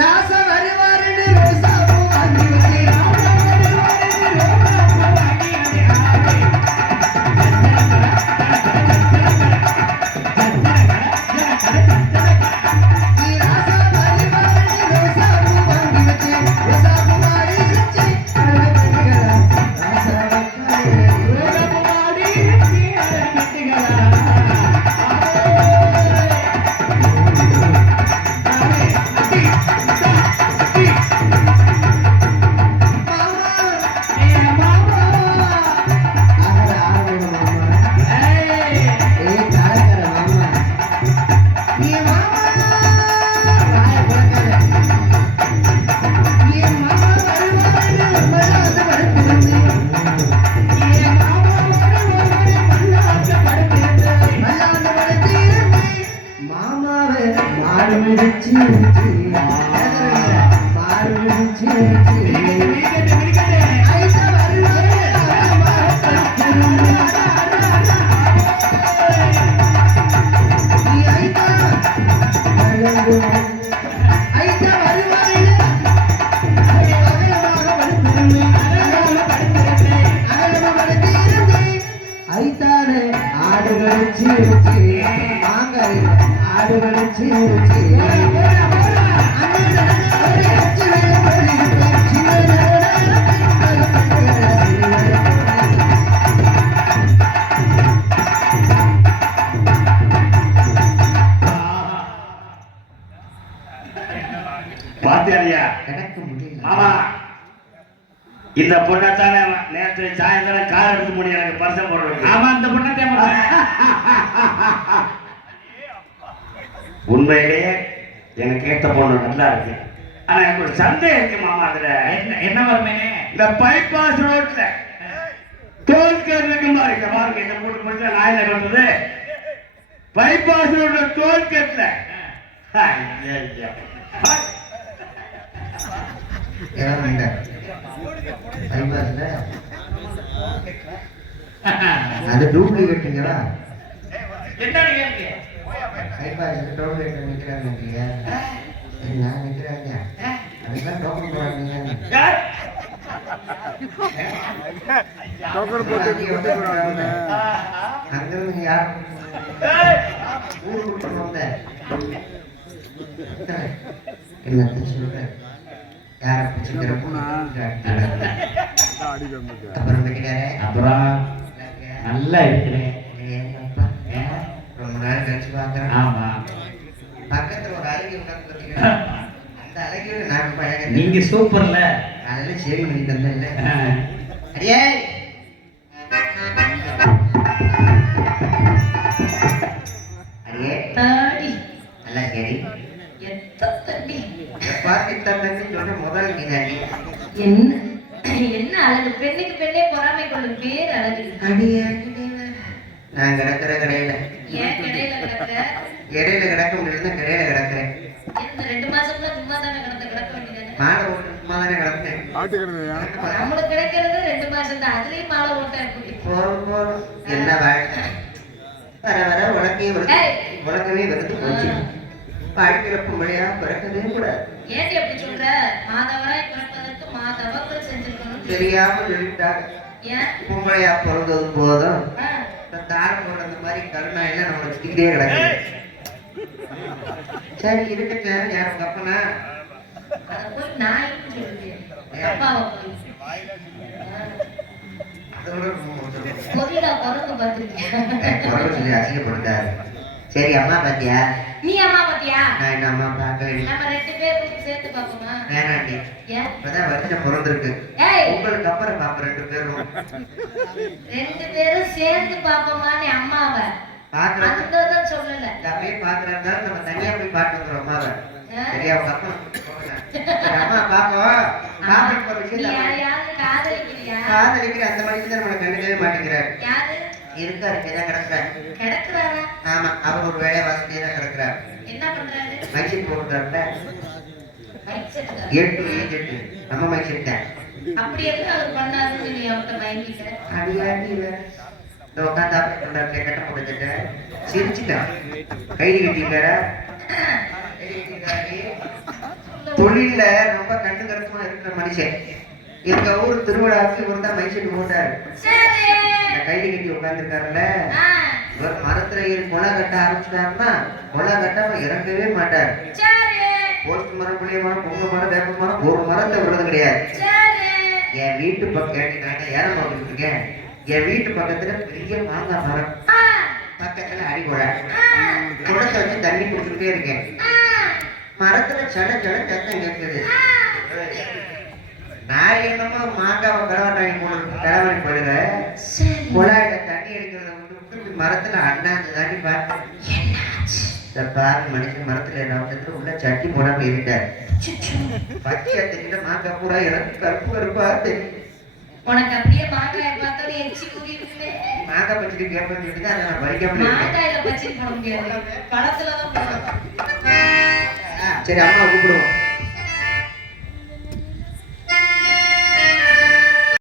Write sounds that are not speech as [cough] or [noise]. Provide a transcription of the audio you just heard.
రాస Thank you. பாத்தியா கிடக்க முடியல. ஆமா. இந்த பொண்ணத்தானே நேற்று சாயந்தரம் கார் எடுத்து முடியும் எனக்கு பரிசம் போடுறது ஆமா அந்த பொண்ணை [laughs] உண்மையிலேயே எனக்கு கேட்ட பொண்ணு நல்லா இருக்கு. ஆனா எனக்கு ஒரு சந்தேகம் இருக்கு மாமா அதுல. என்ன என்ன வருமேனே இந்த பைபாஸ் ரோட்ல டோல்கேட் இருக்கு மாதிரி இங்க பாருங்க இந்த மூட்டு முடிச்சா என்ன பண்றது பைபாஸ் ரோட்ல bypassல? [laughs] அது டூப்ளிகேட்டுங்களா என்ன கேளுங்க பைபாஸ் டோல்கேட் நிக்கிறாங்க என்ன நிக்கிறாங்க. அதுதான் டோக்கன் போடுறாங்க அங்கிருந்து யார்? ஊர் விட்டு வந்த என்னத்த சொல்றேன் யாரை பிடிச்சிக்கிற அப்புறம் நல்லா இருக்கிறேன். ரொம்ப நாள் கழிச்சு பார்க்கறேன் ஆமா பக்கத்துல ஒரு அழகி உட்கார்ந்து பார்த்தீங்கன்னா அந்த அழகியோட நான் பழக நீங்க சூப்பர்ல. அதெல்லாம் சரி பண்ணி தந்தேன்ல அடியே. அடியே. தாடி. நல்லா சரி. என்ன? என்ன அழகு? பெண்ணுக்கு பெண்ணே பொறாமை கொள்ளும் பேர் அழகு. அடியே நான் கிடக்கிற கடையில. ஏன் கிடையில கிடக்க இடையில கிடக்க முடியல கடையில கிடக்குறேன். ரெண்டு மாசம்ல சும்மா தானே கிடந்த கிடக்க வேண்டியதானே? மாலை ஓட்டு சும்மா தானே கிடந்தேன் நம்மளுக்கு கிடைக்கிறது ரெண்டு மாசம் தான் அதுலயும் மாலை ஓட்ட இருக்கு போறோம் போறோம் என்ன வாழ்க்கை? வர வர உனக்கே. உனக்கவே வெறுத்து போச்சு. பிறக்கவே கூடாது. ஏன் அப்படி சொல்ற? மாதவராய் பிறப்பதற்கு மாதவர்கள் செஞ்சிருக்கணும் தெரியாம சொல்லிட்டாங்க ஏன்? பொம்பளையா பிறந்தது போதும். தாரம் போடுறது மாதிரி கருணா எல்லாம் நம்மளை சுத்திக்கிட்டே கிடக்குது சரி இருக்கட்டும் யாரும் உங்க அப்பனா? சரி அம்மா பாத்தியா? நீ அம்மா பாத்தியா? நான் என்ன அம்மா பார்க்கவே. நம்ம ரெண்டு பேரும் சேர்த்து பார்ப்போமா? வேணாண்டி. இப்பதான் வருஷம் பிறந்திருக்கு. ஏய். உங்களுக்கு அப்புறம் பாப்ப ரெண்டு பேரும். ரெண்டு பேரும் சேர்ந்து பாப்போமான்னு அம்மாவை. பாக்குறது அந்த தான் சொல்லல. அப்படியே பாக்குறதா நம்ம தனியா போய் வந்துடும் அம்மாவை? சரியா உங்க அப்பா அம்மா பாப்போம். ஒரு நீ விஷயம் காதலிக்கிற அந்த மனுஷன் நம்மளை கண்டுக்கவே மாட்டேங்கிறாரு இருக்காரு கிடக்குறாரு. ஆமா அவர் ஒரு வேலையை வசதியா கிடக்குறாரு. என்ன பண்றாரு? மைசூர் போடுறாருல. எட்டு நம்ம மைசூர் தான். அப்படி எதுக்கு அவர் பண்ணாருன்னு நீ அவர்கிட்ட பயந்துட்ட அடியாண்டி வேற இந்த உட்காந்து அப்படி கட்ட முடிச்சிட்டு சிரிச்சுட்டான் கைது கட்டிட்டாரா தொழில்ல ரொம்ப கண்டு கருத்துமா இருக்கிற மனுஷன். எங்க ஊர் திருவிழாவுக்கு இவர் தான் மைசூர் போட்டாரு. இந்த கைது கட்டி உட்காந்துருக்காருல்ல இவர் மரத்துல ஏறி கொலை கட்ட ஆரம்பிச்சிட்டாருன்னா கொலை கட்டாம இறங்கவே மாட்டார். போஸ்ட் மரம் புளிய மரம் பொங்க மரம் வேப்ப மரம் ஒரு மரத்தை விடுறது கிடையாது. என் வீட்டு பக்கம் நான் ஏன் நோக்கிட்டு இருக்கேன். என் வீட்டு பக்கத்துல பெரிய மாங்காய் மரம். பக்கத்துல அடிக்குழா ஆ, குடத்தை வச்சு தண்ணி குடிச்சுக்கிட்டே இருக்கேன். மரத்துல சட சட சத்தம் கேட்குது. நான் என்னமோ மாங்காவை போன கடவாணி சரி. குழாயில தண்ணி அடிக்கிறத விட்டு மரத்துல அண்ணாந்து தாண்டி பார்த்தேன் பாரு மனுஷன் மரத்துல என்ன உள்ள சட்டி போடாம ஏறிட்டார் பச்சையா தெரியல மாங்காய் பூரா எனக்கு கருப்பு கருப்பா தெரியும் உனக்கு அப்படியே மாங்காயை பார்த்தோட எச்சி குடிக்குமே மாங்காய் பச்சடி கேட்பேன்னு சொல்லி தான் நான் படிக்காம இருக்கேன். மாங்காயில பச்சை போட முடியாது. பழத்துல தான் சரி அம்மா கூப்பிடுவோம்.